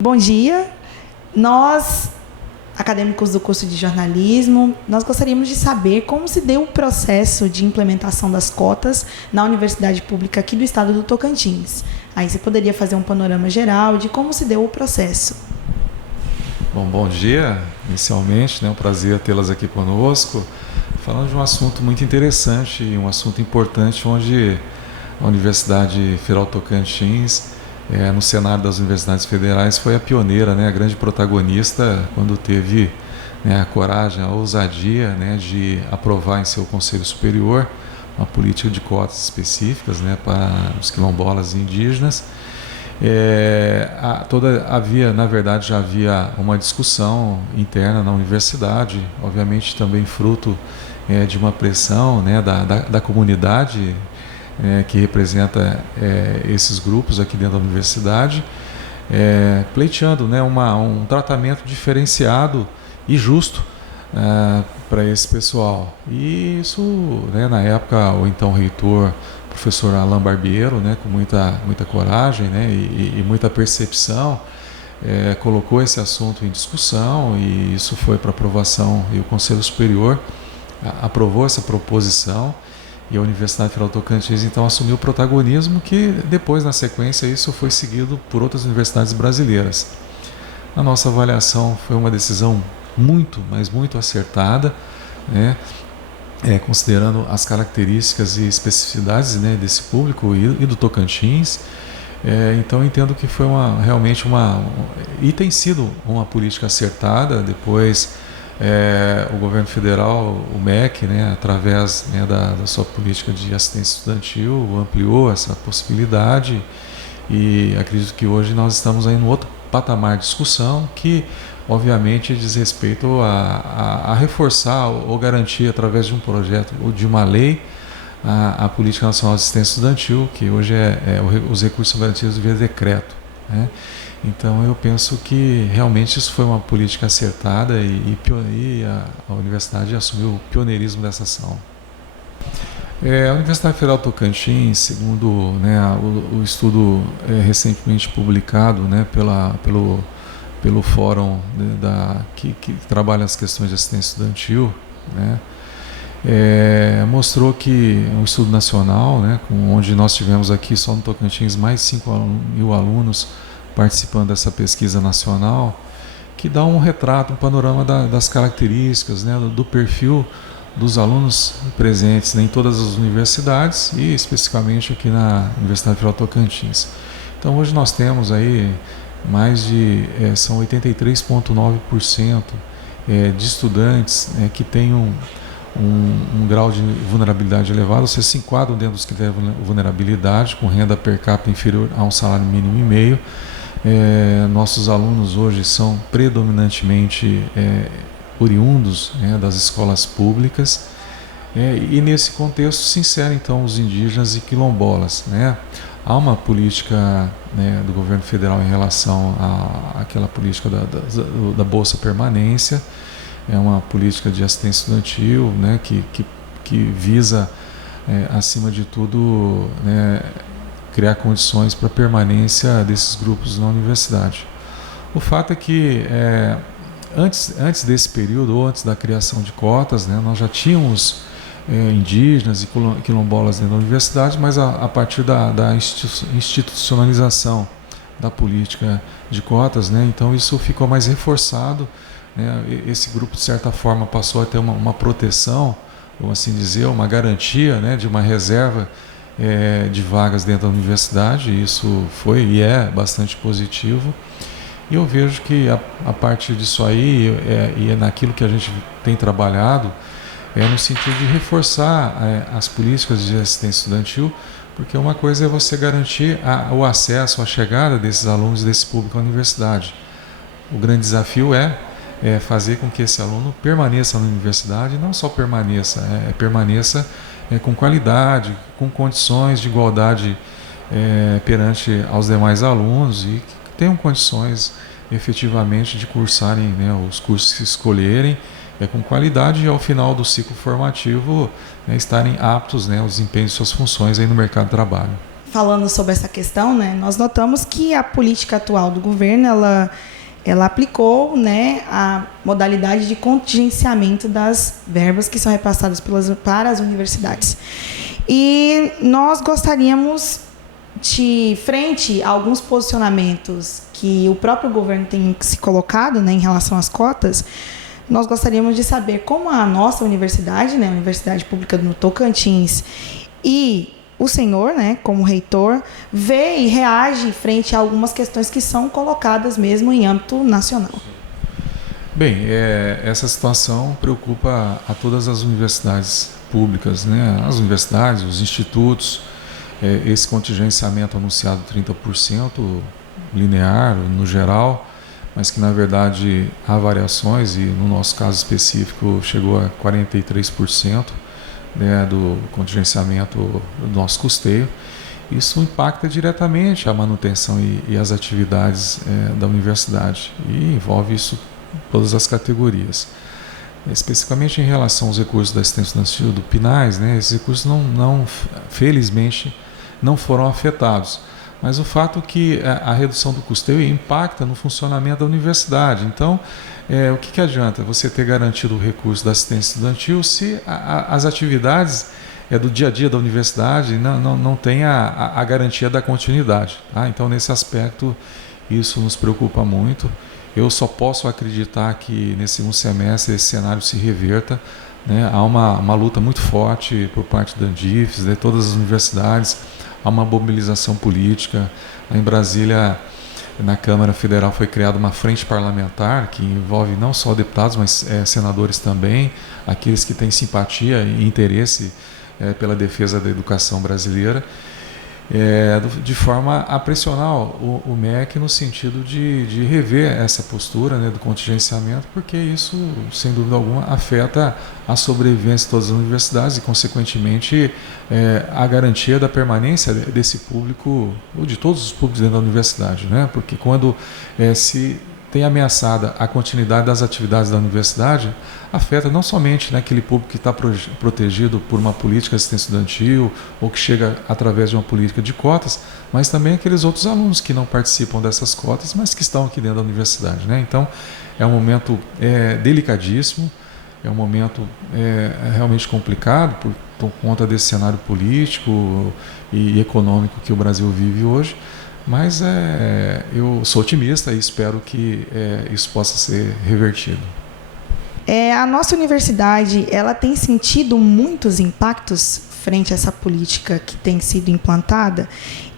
Bom dia, nós, acadêmicos do curso de jornalismo, nós gostaríamos de saber como se deu o processo de implementação das cotas na Universidade Pública aqui do estado do Tocantins. Aí você poderia fazer um panorama geral de como se deu o processo. Bom dia, inicialmente, um prazer tê-las aqui conosco, falando de um assunto muito interessante, um assunto importante onde a Universidade Federal Tocantins, no cenário das universidades federais, foi a pioneira, a grande protagonista, quando teve a coragem, a ousadia de aprovar em seu Conselho Superior uma política de cotas específicas para os quilombolas e indígenas. Na verdade, já havia uma discussão interna na universidade, obviamente também fruto de uma pressão da comunidade, que representa esses grupos aqui dentro da universidade, pleiteando um tratamento diferenciado e justo para esse pessoal. E isso, na época, o então reitor, professor Alain Barbiero, com muita coragem e muita percepção, colocou esse assunto em discussão, e isso foi para aprovação, e o Conselho Superior aprovou essa proposição. E a Universidade Federal Tocantins então assumiu o protagonismo, que depois, na sequência, isso foi seguido por outras universidades brasileiras. A nossa avaliação foi uma decisão muito, mas muito acertada, considerando as características e especificidades desse público e do Tocantins. Então entendo que foi e tem sido uma política acertada. Depois o governo federal, o MEC, através da sua política de assistência estudantil, ampliou essa possibilidade, e acredito que hoje nós estamos aí no outro patamar de discussão, que obviamente diz respeito a reforçar ou garantir, através de um projeto ou de uma lei, a Política Nacional de Assistência Estudantil, que hoje os recursos são garantidos via decreto. Então eu penso que realmente isso foi uma política acertada, e a universidade assumiu o pioneirismo dessa ação. A Universidade Federal Tocantins, segundo o estudo recentemente publicado pelo Fórum que trabalha as questões de assistência estudantil, mostrou que um estudo nacional, onde nós tivemos aqui só no Tocantins mais de 5.000 alunos participando dessa pesquisa nacional, que dá um retrato, um panorama das características, do perfil dos alunos presentes em todas as universidades, e especificamente aqui na Universidade Federal Tocantins. Então hoje nós temos aí são 83,9% de estudantes que têm um grau de vulnerabilidade elevado, ou seja, se enquadram dentro dos critérios de vulnerabilidade, com renda per capita inferior a um salário mínimo e meio. Nossos alunos hoje são predominantemente oriundos das escolas públicas, e nesse contexto se inserem então os indígenas e quilombolas. Há uma política do governo federal em relação àquela política da Bolsa Permanência, uma política de assistência estudantil que visa, acima de tudo, criar condições para a permanência desses grupos na universidade. O fato é que antes desse período, ou antes da criação de cotas, nós já tínhamos indígenas e quilombolas dentro da universidade, mas a partir da institucionalização da política de cotas, então isso ficou mais reforçado. Esse grupo, de certa forma, passou a ter uma proteção, ou assim dizer, uma garantia de uma reserva de vagas dentro da universidade. Isso foi e é bastante positivo, e eu vejo que a partir disso aí, e é naquilo que a gente tem trabalhado, no sentido de reforçar as políticas de assistência estudantil, porque uma coisa é você garantir o acesso, a chegada desses alunos, desse público à universidade. O grande desafio é fazer com que esse aluno permaneça na universidade, e não só permaneça, permaneça com qualidade, com condições de igualdade perante aos demais alunos, e que tenham condições efetivamente de cursarem os cursos que escolherem, com qualidade, e ao final do ciclo formativo estarem aptos ao desempenho de suas funções aí no mercado de trabalho. falando sobre essa questão, né, nós notamos que a política atual do governo, ela aplicou, né, a modalidade de contingenciamento das verbas que são repassadas para as universidades. E nós gostaríamos de, frente a alguns posicionamentos que o próprio governo tem se colocado, né, em relação às cotas, nós gostaríamos de saber como a nossa universidade, né, a Universidade Pública do Tocantins, e o senhor, né, como reitor, vê e reage frente a algumas questões que são colocadas mesmo em âmbito nacional. Bem, essa situação preocupa a todas as universidades públicas, né, as universidades, os institutos. Esse contingenciamento anunciado 30% linear, no geral, mas que na verdade há variações e no nosso caso específico chegou a 43%, né, do contingenciamento do nosso custeio. Isso impacta diretamente a manutenção e as atividades da universidade e envolve isso todas as categorias. Especificamente em relação aos recursos da assistência estudantil do PNAES, né, esses recursos felizmente não foram afetados. Mas o fato é que a redução do custeio impacta no funcionamento da universidade. Então, o que adianta você ter garantido o recurso da assistência estudantil se as atividades do dia a dia da universidade não tem a garantia da continuidade? Tá? Então, nesse aspecto, isso nos preocupa muito. Eu só posso acreditar que nesse segundo semestre esse cenário se reverta. Né? Há uma luta muito forte por parte da Andifes, de todas as universidades. Há uma mobilização política. Em Brasília, na Câmara Federal, foi criada uma frente parlamentar que envolve não só deputados, mas senadores também, aqueles que têm simpatia e interesse pela defesa da educação brasileira, de forma a pressionar o MEC no sentido de rever essa postura, né, do contingenciamento, porque isso, sem dúvida alguma, afeta a sobrevivência de todas as universidades e, consequentemente, a garantia da permanência desse público, ou de todos os públicos dentro da universidade, né? Porque quando se tem ameaçada a continuidade das atividades da universidade, afeta não somente, né, aquele público que está protegido por uma política de assistência estudantil ou que chega através de uma política de cotas, mas também aqueles outros alunos que não participam dessas cotas, mas que estão aqui dentro da universidade, né? Então, é um momento delicadíssimo, é um momento realmente complicado por conta desse cenário político e econômico que o Brasil vive hoje. Mas eu sou otimista e espero que isso possa ser revertido. A nossa universidade, ela tem sentido muitos impactos frente a essa política que tem sido implantada.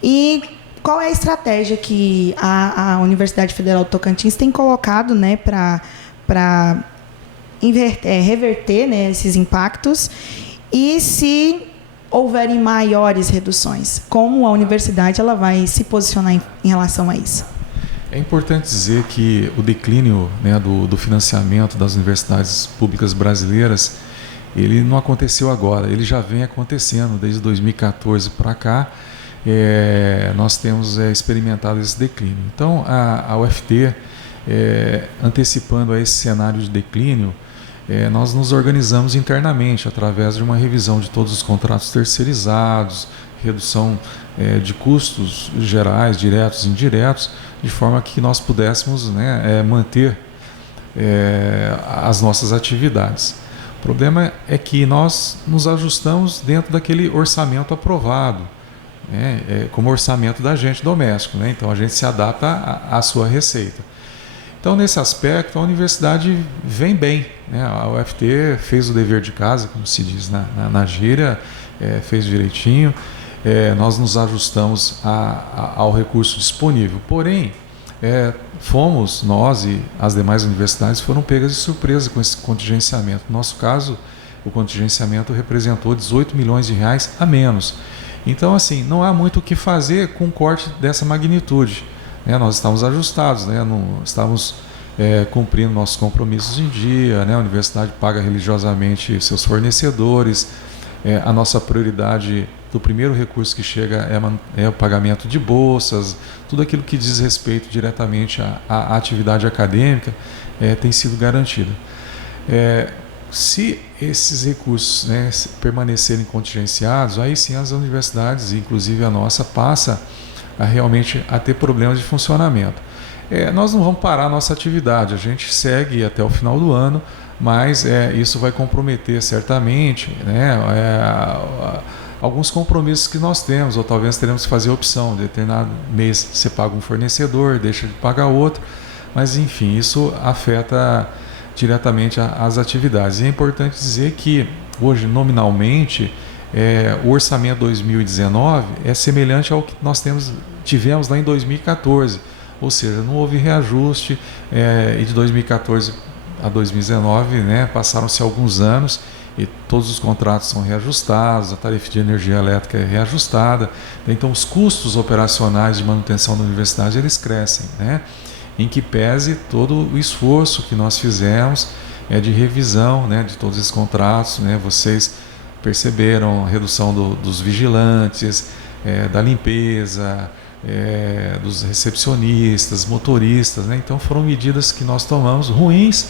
E qual é a estratégia que a Universidade Federal do Tocantins tem colocado, né, para reverter, né, esses impactos? E se houverem maiores reduções, como a universidade ela vai se posicionar em relação a isso? É importante dizer que o declínio, né, do financiamento das universidades públicas brasileiras, ele não aconteceu agora, ele já vem acontecendo desde 2014 para cá. Nós temos experimentado esse declínio. Então, a UFT, antecipando a esse cenário de declínio, nós nos organizamos internamente através de uma revisão de todos os contratos terceirizados, redução de custos gerais, diretos e indiretos, de forma que nós pudéssemos, né, manter as nossas atividades. O problema é que nós nos ajustamos dentro daquele orçamento aprovado, né, como orçamento da agente doméstico, né? Então a gente se adapta à sua receita. Então, nesse aspecto, a universidade vem bem, né? A UFT fez o dever de casa, como se diz na gíria, fez direitinho. Nós nos ajustamos ao recurso disponível. Porém, nós e as demais universidades foram pegas de surpresa com esse contingenciamento. No nosso caso, o contingenciamento representou 18 milhões de reais a menos. Então, assim, não há muito o que fazer com um corte dessa magnitude. Nós estamos ajustados, né? Estamos cumprindo nossos compromissos em dia, né? A universidade paga religiosamente seus fornecedores. A nossa prioridade do primeiro recurso que chega é o pagamento de bolsas, tudo aquilo que diz respeito diretamente à atividade acadêmica tem sido garantido. se esses recursos, né, permanecerem contingenciados, aí sim as universidades, inclusive a nossa, passa a realmente a ter problemas de funcionamento. Nós não vamos parar a nossa atividade, a gente segue até o final do ano, mas isso vai comprometer certamente, né, alguns compromissos que nós temos, ou talvez teremos que fazer opção, de determinado mês você paga um fornecedor, deixa de pagar outro, mas enfim, isso afeta diretamente as atividades. E é importante dizer que hoje, nominalmente, o orçamento 2019 é semelhante ao que nós tivemos lá em 2014, ou seja, não houve reajuste, e de 2014 a 2019, né, passaram-se alguns anos e todos os contratos são reajustados, a tarifa de energia elétrica é reajustada, então os custos operacionais de manutenção da universidade eles crescem, né, em que pese todo o esforço que nós fizemos de revisão, né, de todos esses contratos, né, vocês perceberam a redução dos vigilantes, da limpeza, dos recepcionistas, motoristas, né? Então foram medidas que nós tomamos ruins,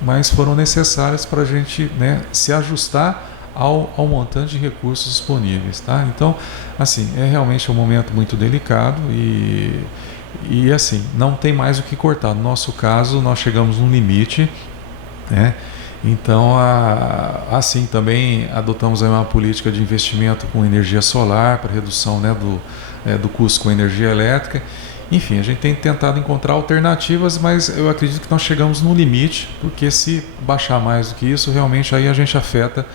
mas foram necessárias para a gente, né, se ajustar ao montante de recursos disponíveis, tá? Então, assim, realmente um momento muito delicado e assim, não tem mais o que cortar. No nosso caso, nós chegamos num limite, né? Então, assim, também adotamos aí uma política de investimento com energia solar para redução, né, do custo com energia elétrica. Enfim, a gente tem tentado encontrar alternativas, mas eu acredito que nós chegamos no limite, porque se baixar mais do que isso, realmente aí a gente afeta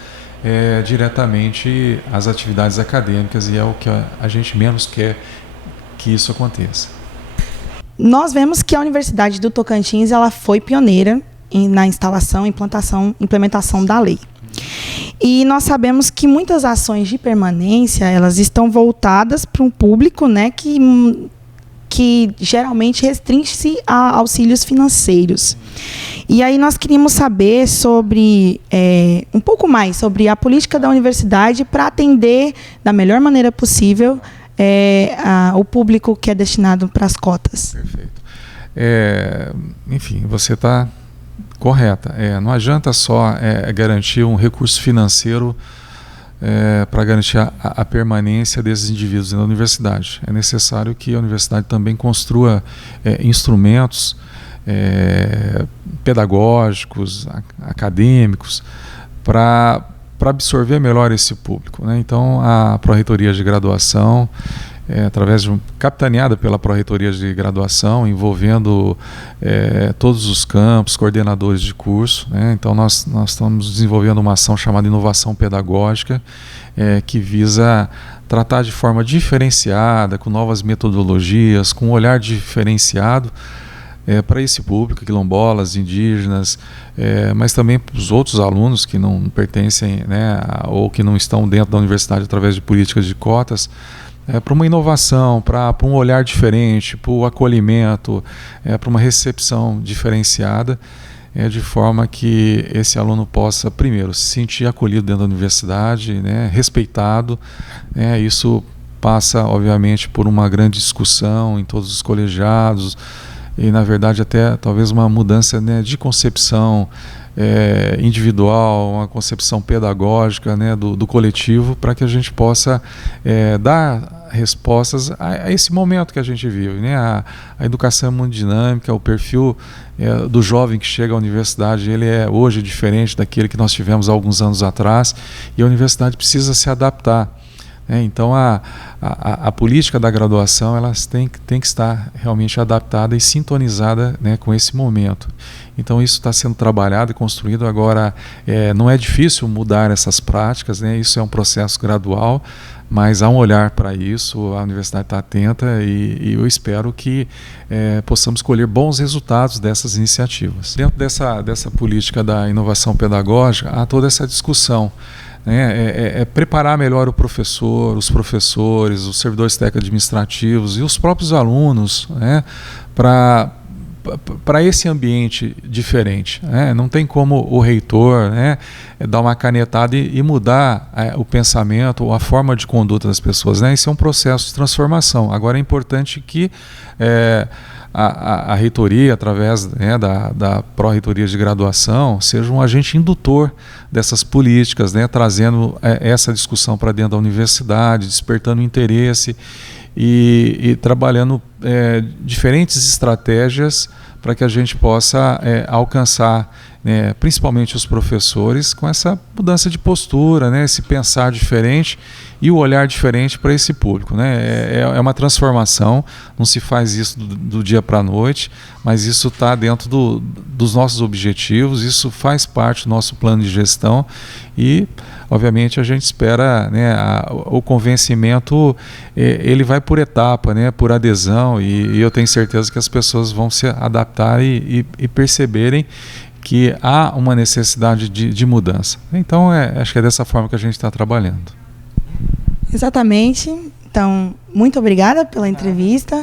diretamente as atividades acadêmicas e é o que a gente menos quer que isso aconteça. Nós vemos que a Universidade do Tocantins ela foi pioneira na instalação, implementação da lei. E nós sabemos que muitas ações de permanência elas estão voltadas para um público, né, que geralmente restringe-se a auxílios financeiros. E aí nós queríamos saber sobre um pouco mais sobre a política da universidade para atender da melhor maneira possível o público que é destinado para as cotas. Perfeito. Enfim, você está correta. Não adianta só garantir um recurso financeiro para garantir a permanência desses indivíduos na universidade. É necessário que a universidade também construa instrumentos pedagógicos, acadêmicos, para absorver melhor esse público, né? Então, a Pró-Reitoria de Graduação, capitaneada pela Pró-Reitoria de Graduação, envolvendo todos os campos, coordenadores de curso, né? Então nós estamos desenvolvendo uma ação chamada Inovação Pedagógica, que visa tratar de forma diferenciada, com novas metodologias, com um olhar diferenciado para esse público, quilombolas, indígenas, mas também para os outros alunos que não pertencem, né, ou que não estão dentro da universidade através de políticas de cotas, para uma inovação, para um olhar diferente, para o acolhimento, para uma recepção diferenciada, de forma que esse aluno possa, primeiro, se sentir acolhido dentro da universidade, né, respeitado. Isso passa, obviamente, por uma grande discussão em todos os colegiados e, na verdade, até talvez uma mudança, né, de concepção individual, uma concepção pedagógica, né, do coletivo, para que a gente possa dar respostas a esse momento que a gente vive, né? A educação é muito dinâmica, o perfil do jovem que chega à universidade, ele é hoje diferente daquele que nós tivemos há alguns anos atrás, e a universidade precisa se adaptar. Então a política da graduação ela tem que estar realmente adaptada e sintonizada, né, com esse momento. Então isso está sendo trabalhado e construído agora. Não é difícil mudar essas práticas, né? Isso é um processo gradual, mas há um olhar para isso, a universidade está atenta e eu espero que possamos colher bons resultados dessas iniciativas. Dentro dessa política da inovação pedagógica, há toda essa discussão. Preparar melhor o professor, os professores, os servidores técnicos administrativos e os próprios alunos, né, para esse ambiente diferente. Não tem como o reitor, né, dar uma canetada e mudar o pensamento ou a forma de conduta das pessoas, né? Isso é um processo de transformação. Agora é importante que a reitoria, através, né, da pró-reitoria de graduação, seja um agente indutor dessas políticas, né, trazendo essa discussão para dentro da universidade, despertando interesse e trabalhando diferentes estratégias para que a gente possa alcançar, né, principalmente os professores, com essa mudança de postura, né, esse pensar diferente e o olhar diferente para esse público, né? É uma transformação, não se faz isso do dia para a noite, mas isso está dentro dos nossos objetivos, isso faz parte do nosso plano de gestão e, obviamente, a gente espera, né, o convencimento, ele vai por etapa, né, por adesão, e eu tenho certeza que as pessoas vão se adaptar e perceberem que há uma necessidade de mudança. Então, acho que é dessa forma que a gente está trabalhando. Exatamente. Então, muito obrigada pela entrevista.